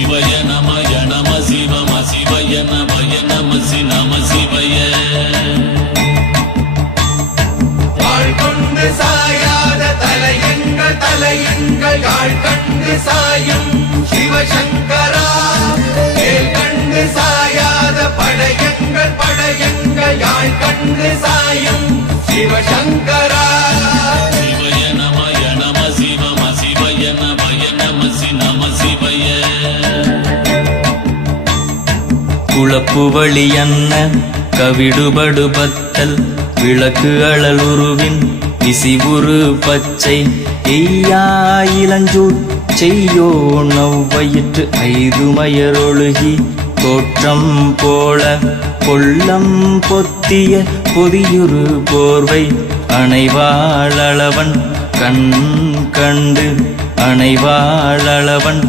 சிவய நமய நம சிவம சிவய நமய நம சிவய வாழ் கொண்டு சாயாத தலையங்கள் யாழ் கண்டு சாயும் சிவசங்கரா வேல் கண்டு சாயாத படையங்கள் யாழ் கண்டு சாயும் சிவசங்கரா சிவய நமய நம சிவம சிவய நமய நம சிவய குளப்புவழி அன்ன கவிடுபடு பத்தல் விளக்கு அழலுருவின் விசிவுரு பச்சை எய்யா இளஞ்சூர் செய்யோ நவ்வயிற்று ஐதுமயரொழுகி தோற்றம் போல கொள்ளம் பொத்திய பொதியுரு போர்வை அணைவாளவன் கண் கண்டு அணைவாளவன்